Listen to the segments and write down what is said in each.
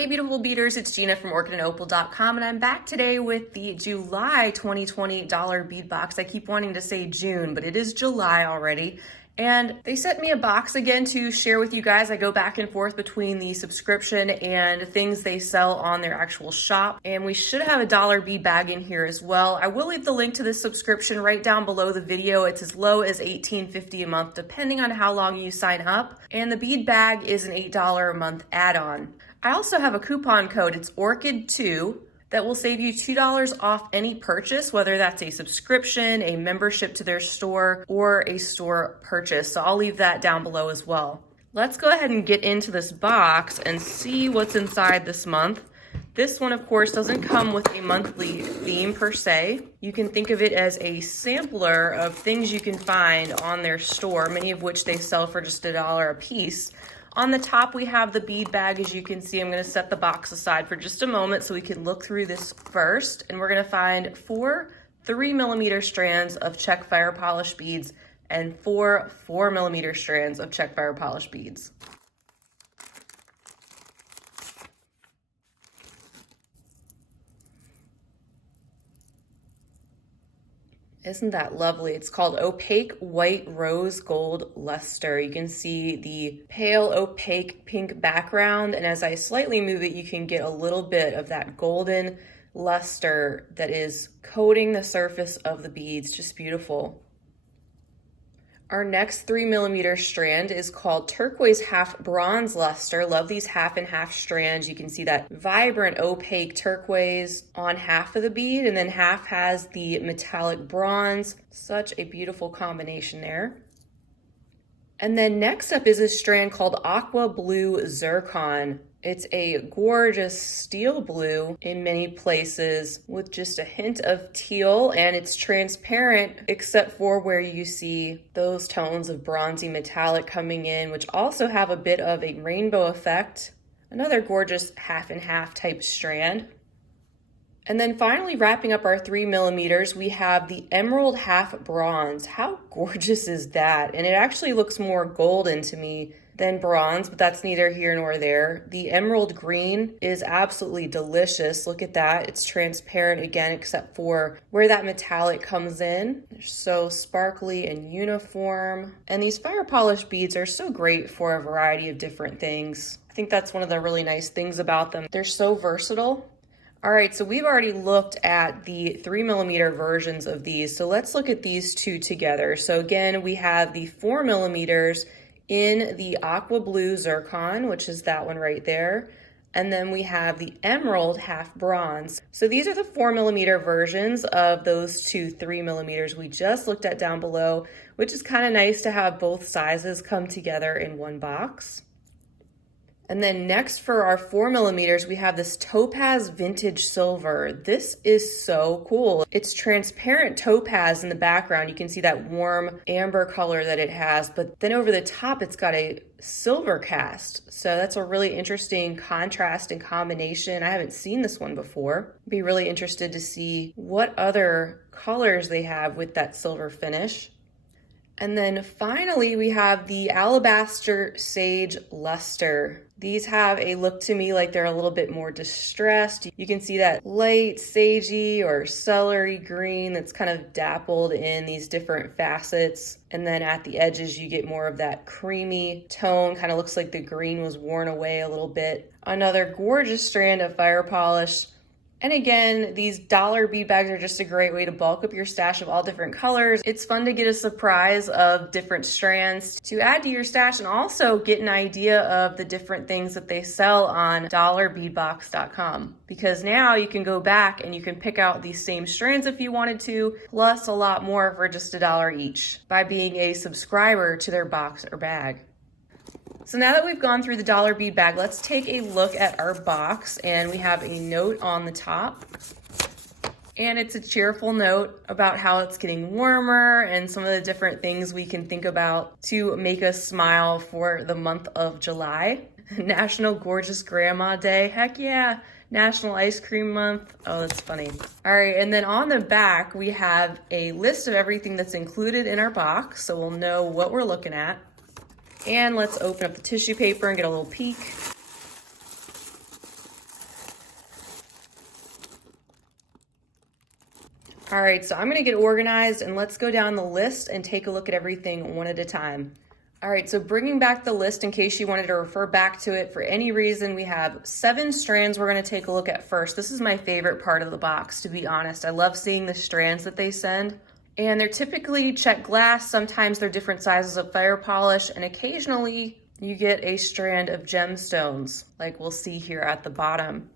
Hey beautiful beaders, it's Gina from orchidandopal.com and I'm back today with the July 2020 dollar bead box. I keep wanting to say June, but it is July already. And they sent me a box again to share with you guys. I go back and forth between the subscription and things they sell on their actual shop. And we should have a dollar bead bag in here as well. I will leave the link to this subscription right down below the video. It's as low as $18.50 a month, depending on how long you sign up. And the bead bag is an $8 a month add-on. I also have a coupon code, it's ORCHID2, that will save you $2 off any purchase, whether that's a subscription, a membership to their store, or a store purchase. So I'll leave that down below as well. Let's go ahead and get into this box and see what's inside this month. This one, of course, doesn't come with a monthly theme per se. You can think of it as a sampler of things you can find on their store, many of which they sell for just $1 a piece. On the top, we have the bead bag. As you can see, I'm going to set the box aside for just a moment so we can look through this first. And we're going to find 4 3mm strands of Czech fire polish beads and 4 4mm strands of Czech fire polish beads. Isn't that lovely? It's called Opaque White Rose Gold Luster. You can see the pale opaque pink background, and as I slightly move it, you can get a little bit of that golden luster that is coating the surface of the beads. Just beautiful. Our next 3mm strand is called Turquoise Half Bronze Luster. Love these half and half strands. You can see that vibrant opaque turquoise on half of the bead, and then half has the metallic bronze. Such a beautiful combination there. And then next up is a strand called Aqua Blue Zircon. It's a gorgeous steel blue in many places with just a hint of teal, and it's transparent except for where you see those tones of bronzy metallic coming in, which also have a bit of a rainbow effect. Another gorgeous half and half type strand. And then finally, wrapping up our 3mm, we have the Emerald Half Bronze. How gorgeous is that? And it actually looks more golden to me than bronze, but that's neither here nor there. The emerald green is absolutely delicious. Look at that. It's transparent again, except for where that metallic comes in. They're so sparkly and uniform. And these fire polish beads are so great for a variety of different things. I think that's one of the really nice things about them. They're so versatile. All right, so we've already looked at the 3mm versions of these. So let's look at these two together. So again, we have the 4mm in the Aqua Blue Zircon, which is that one right there. And then we have the Emerald Half Bronze. So these are the 4mm versions of those two 3mm we just looked at down below, which is kind of nice to have both sizes come together in one box. And then next for our 4mm, we have this Topaz Vintage Silver. This is so cool. It's transparent topaz in the background. You can see that warm amber color that it has, but then over the top, it's got a silver cast. So that's a really interesting contrast and combination. I haven't seen this one before. I'd be really interested to see what other colors they have with that silver finish. And then finally, we have the Alabaster Sage Luster. These have a look to me like they're a little bit more distressed. You can see that light sagey or celery green that's kind of dappled in these different facets. And then at the edges, you get more of that creamy tone. Kind of looks like the green was worn away a little bit. Another gorgeous strand of fire polish. And again, these dollar bead bags are just a great way to bulk up your stash of all different colors. It's fun to get a surprise of different strands to add to your stash and also get an idea of the different things that they sell on dollarbeadbox.com. Because now you can go back and you can pick out these same strands if you wanted to, plus a lot more for just $1 each by being a subscriber to their box or bag. So now that we've gone through the dollar bead bag, let's take a look at our box, and we have a note on the top. And it's a cheerful note about how it's getting warmer and some of the different things we can think about to make us smile for the month of July. National Gorgeous Grandma Day, heck yeah. National Ice Cream Month. Oh, that's funny. All right, and then on the back, we have a list of everything that's included in our box, so we'll know what we're looking at. And let's open up the tissue paper and get a little peek. All right, so I'm gonna get organized and let's go down the list and take a look at everything one at a time. All right, so bringing back the list in case you wanted to refer back to it for any reason, we have 7 strands we're gonna take a look at first. This is my favorite part of the box, to be honest. I love seeing the strands that they send. And they're typically Czech glass, sometimes they're different sizes of fire polish, and occasionally you get a strand of gemstones, like we'll see here at the bottom.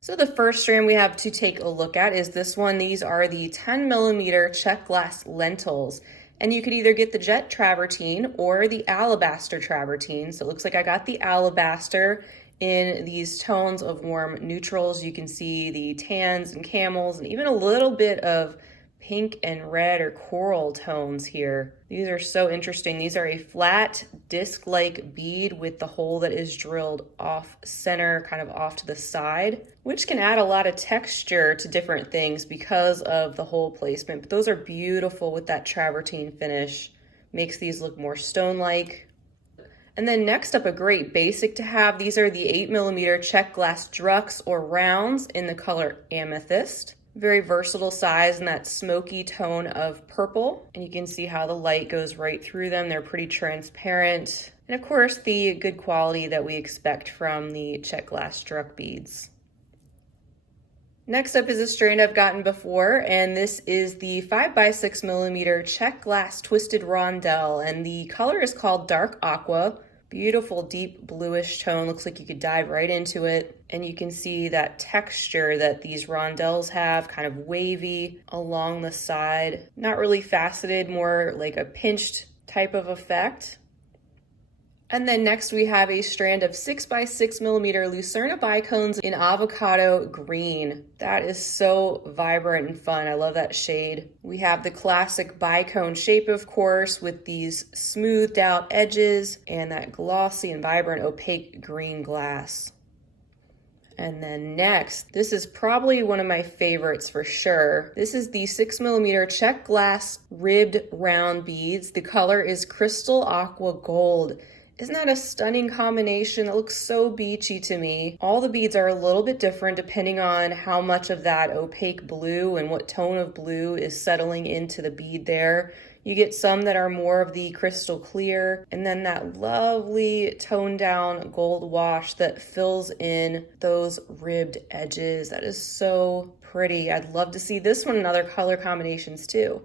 So the first strand we have to take a look at is this one. These are the 10mm Czech glass lentils. And you could either get the jet travertine or the alabaster travertine. So it looks like I got the alabaster in these tones of warm neutrals. You can see the tans and camels and even a little bit of pink and red or coral tones here. These are so interesting. These are a flat disc-like bead with the hole that is drilled off center, kind of off to the side, which can add a lot of texture to different things because of the hole placement. But those are beautiful with that travertine finish. Makes these look more stone-like. And then next up, a great basic to have. These are the 8mm Czech glass drux or rounds in the color Amethyst. Very versatile size in that smoky tone of purple. And you can see how the light goes right through them. They're pretty transparent. And of course, the good quality that we expect from the Czech glass druk beads. Next up is a strand I've gotten before, and this is the 5x6mm Czech glass twisted rondelle. And the color is called Dark Aqua. Beautiful deep bluish tone, looks like you could dive right into it. And you can see that texture that these rondelles have, kind of wavy along the side. Not really faceted, more like a pinched type of effect. And then next we have a strand of 6x6mm Lucerna bicones in avocado green. That is so vibrant and fun. I love that shade. We have the classic bicone shape, of course, with these smoothed out edges and that glossy and vibrant opaque green glass. And then next, this is probably one of my favorites for sure. This is the 6mm Czech glass ribbed round beads. The color is Crystal Aqua Gold. Isn't that a stunning combination? It looks so beachy to me. All the beads are a little bit different depending on how much of that opaque blue and what tone of blue is settling into the bead there. You get some that are more of the crystal clear, and then that lovely toned down gold wash that fills in those ribbed edges. That is so pretty. I'd love to see this one in other color combinations too.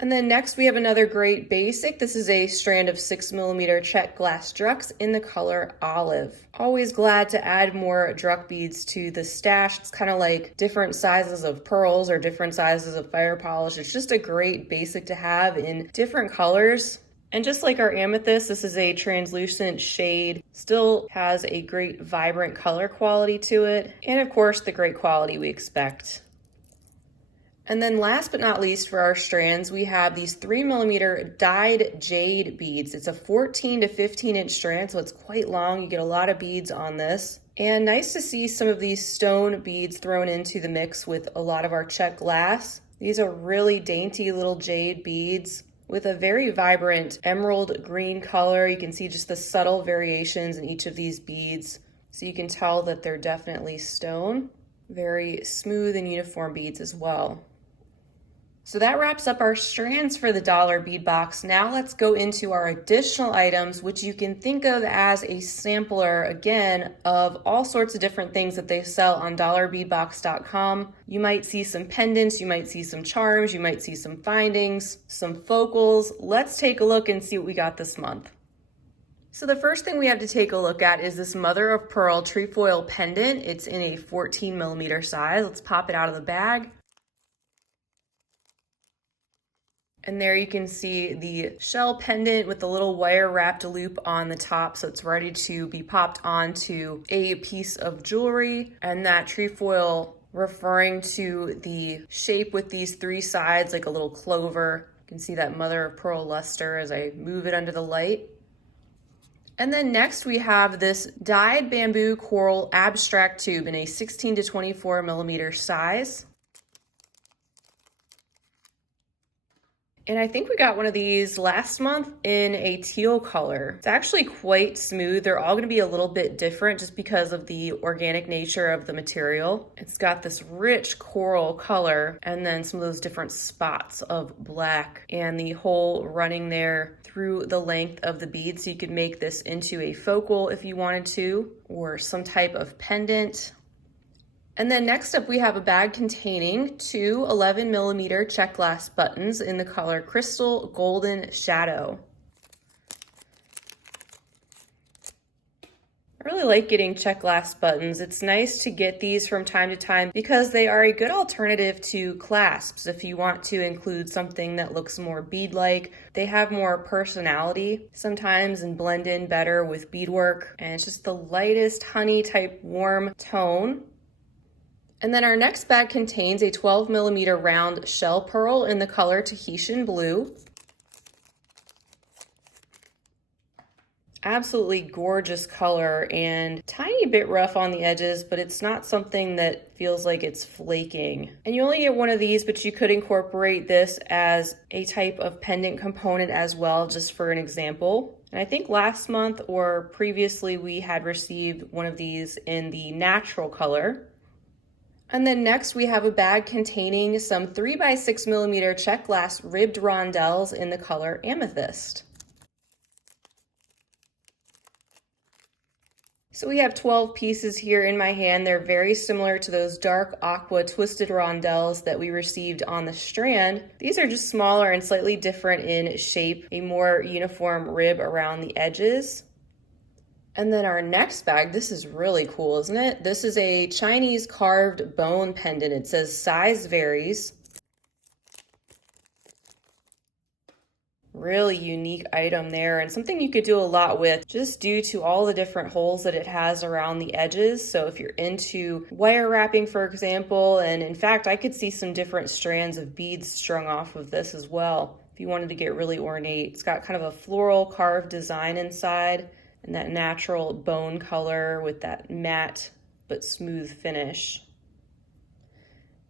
And then next we have another great basic. This is a strand of 6mm Czech glass drux in the color olive. Always glad to add more druk beads to the stash. It's kind of like different sizes of pearls or different sizes of fire polish. It's just a great basic to have in different colors. And just like our amethyst, this is a translucent shade. Still has a great vibrant color quality to it. And of course, the great quality we expect. And then last but not least for our strands, we have these 3mm dyed jade beads. It's a 14 to 15 inch strand, so it's quite long. You get a lot of beads on this. And nice to see some of these stone beads thrown into the mix with a lot of our Czech glass. These are really dainty little jade beads with a very vibrant emerald green color. You can see just the subtle variations in each of these beads. So you can tell that they're definitely stone. Very smooth and uniform beads as well. So that wraps up our strands for the dollar bead box. Now let's go into our additional items, which you can think of as a sampler, again, of all sorts of different things that they sell on dollarbeadbox.com. You might see some pendants, you might see some charms, you might see some findings, some focals. Let's take a look and see what we got this month. So the first thing we have to take a look at is this mother of pearl trefoil pendant. It's in a 14mm size. Let's pop it out of the bag. And there you can see the shell pendant with the little wire wrapped loop on the top, so it's ready to be popped onto a piece of jewelry. And that trefoil referring to the shape with these 3 sides like a little clover. You can see that mother of pearl luster as I move it under the light. And then next we have this dyed bamboo coral abstract tube in a 16 to 24mm size. And I think we got one of these last month in a teal color. It's actually quite smooth. They're all gonna be a little bit different just because of the organic nature of the material. It's got this rich coral color and then some of those different spots of black and the hole running there through the length of the bead. So you could make this into a focal if you wanted to, or some type of pendant. And then next up we have a bag containing two 11mm Czech glass buttons in the color Crystal Golden Shadow. I really like getting Czech glass buttons. It's nice to get these from time to time because they are a good alternative to clasps if you want to include something that looks more bead-like. They have more personality sometimes and blend in better with beadwork, and it's just the lightest honey type warm tone. And then our next bag contains a 12mm round shell pearl in the color Tahitian blue. Absolutely gorgeous color and tiny bit rough on the edges, but it's not something that feels like it's flaking. And you only get one of these, but you could incorporate this as a type of pendant component as well, just for an example. And I think last month or previously we had received one of these in the natural color. And then next we have a bag containing some 3x6mm Czech glass ribbed rondelles in the color Amethyst. So we have 12 pieces here in my hand. They're very similar to those dark aqua twisted rondelles that we received on the strand. These are just smaller and slightly different in shape, a more uniform rib around the edges. And then our next bag, this is really cool, isn't it? This is a Chinese carved bone pendant. It says size varies. Really unique item there, and something you could do a lot with just due to all the different holes that it has around the edges. So if you're into wire wrapping, for example, and in fact, I could see some different strands of beads strung off of this as well. If you wanted to get really ornate, it's got kind of a floral carved design inside, and that natural bone color with that matte but smooth finish.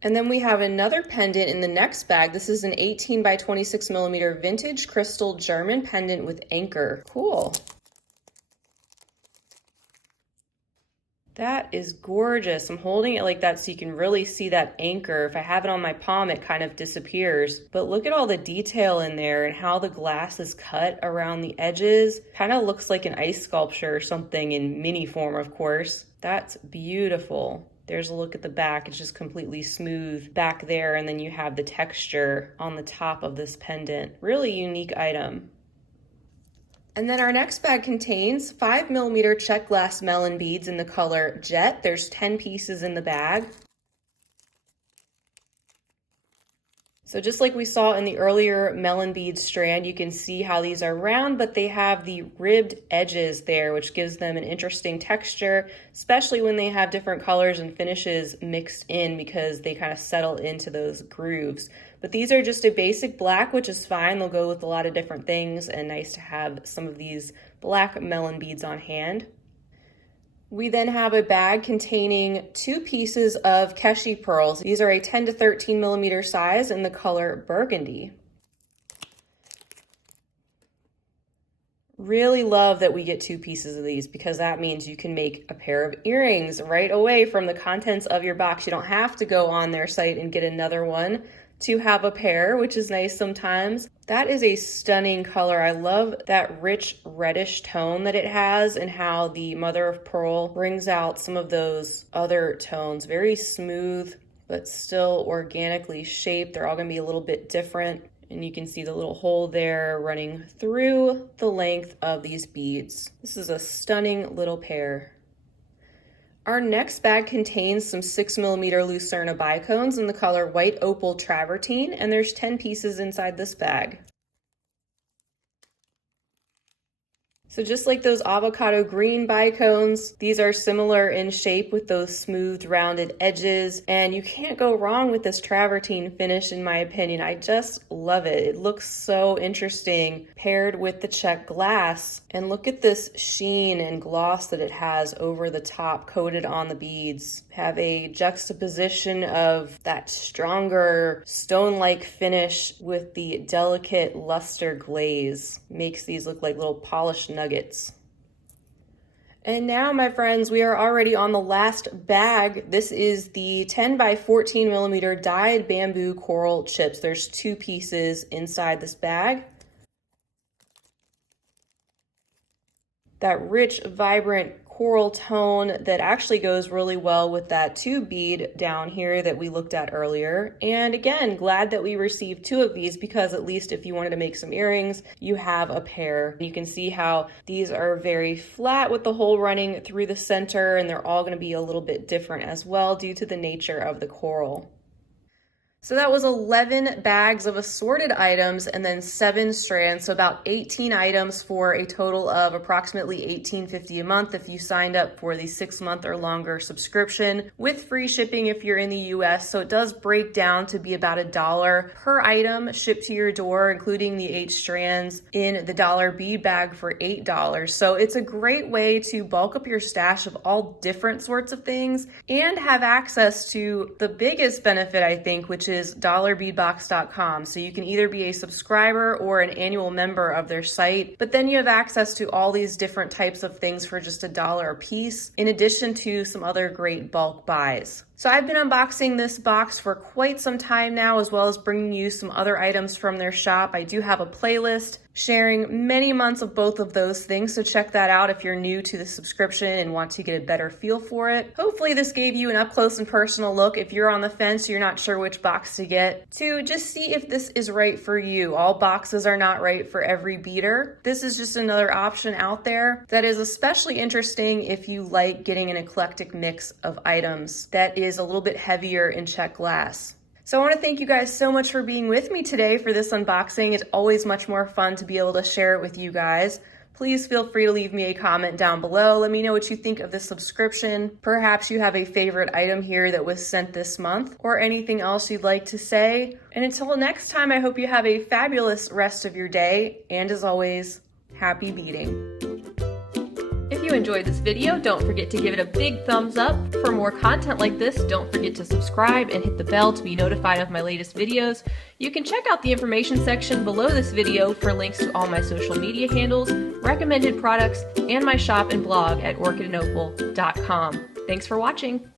And then we have another pendant in the next bag. This is an 18x26mm vintage crystal German pendant with anchor. Cool. That is gorgeous. I'm holding it like that so you can really see that anchor. If I have it on my palm, it kind of disappears. But look at all the detail in there and how the glass is cut around the edges. Kind of looks like an ice sculpture or something in mini form, of course. That's beautiful. There's a look at the back. It's just completely smooth back there, and then you have the texture on the top of this pendant. Really unique item. And then our next bag contains 5mm Czech glass melon beads in the color Jet. There's 10 pieces in the bag. So just like we saw in the earlier melon bead strand, you can see how these are round, but they have the ribbed edges there, which gives them an interesting texture, especially when they have different colors and finishes mixed in because they kind of settle into those grooves. But these are just a basic black, which is fine. They'll go with a lot of different things, and nice to have some of these black melon beads on hand. We then have a bag containing 2 pieces of Keshi pearls. These are a 10 to 13mm size in the color burgundy. Really love that we get 2 pieces of these because that means you can make a pair of earrings right away from the contents of your box. You don't have to go on their site and get another one to have a pair, which is nice sometimes. That is a stunning color. I love that rich reddish tone that it has and how the mother of pearl brings out some of those other tones. Very smooth, but still organically shaped. They're all gonna be a little bit different. And you can see the little hole there running through the length of these beads. This is a stunning little pair. Our next bag contains some 6mm Lucerna bicones in the color White Opal Travertine, and there's 10 pieces inside this bag. So just like those avocado green bicones, these are similar in shape with those smoothed rounded edges, and you can't go wrong with this travertine finish in my opinion. I just love it. It looks so interesting paired with the Czech glass, and look at this sheen and gloss that it has over the top coated on the beads. Have a juxtaposition of that stronger stone-like finish with the delicate luster glaze. Makes these look like little polished nuggets. And now, my friends, we are already on the last bag. This is the 10 by 14 millimeter dyed bamboo coral chips. There's 2 pieces inside this bag. That rich, vibrant coral tone that actually goes really well with that 2 bead down here that we looked at earlier. And again, glad that we received 2 of these, because at least if you wanted to make some earrings, you have a pair. You can see how these are very flat with the hole running through the center, and they're all going to be a little bit different as well due to the nature of the coral. So that was 11 bags of assorted items and then 7 strands, so about 18 items for a total of approximately $18.50 a month if you signed up for the 6-month or longer subscription, with free shipping if you're in the US. So it does break down to be about $1 per item shipped to your door, including the 8 strands in the dollar bead bag for $8. So it's a great way to bulk up your stash of all different sorts of things and have access to the biggest benefit, I think, which is dollarbeadbox.com. So you can either be a subscriber or an annual member of their site, but then you have access to all these different types of things for just $1 a piece, in addition to some other great bulk buys. So I've been unboxing this box for quite some time now, as well as bringing you some other items from their shop. I do have a playlist sharing many months of both of those things, so check that out if you're new to the subscription and want to get a better feel for it. Hopefully this gave you an up close and personal look if you're on the fence, you're not sure which box to get, to just see if this is right for you. All boxes are not right for every beater. This is just another option out there that is especially interesting if you like getting an eclectic mix of items that is a little bit heavier in Czech glass. So I want to thank you guys so much for being with me today for this unboxing. It's always much more fun to be able to share it with you guys. Please feel free to leave me a comment down below. Let me know what you think of this subscription. Perhaps you have a favorite item here that was sent this month, or anything else you'd like to say. And until next time, I hope you have a fabulous rest of your day. And as always, happy beading. If you enjoyed this video, don't forget to give it a big thumbs up. For more content like this, don't forget to subscribe and hit the bell to be notified of my latest videos. You can check out the information section below this video for links to all my social media handles, recommended products, and my shop and blog at orchidandopal.com. Thanks for watching.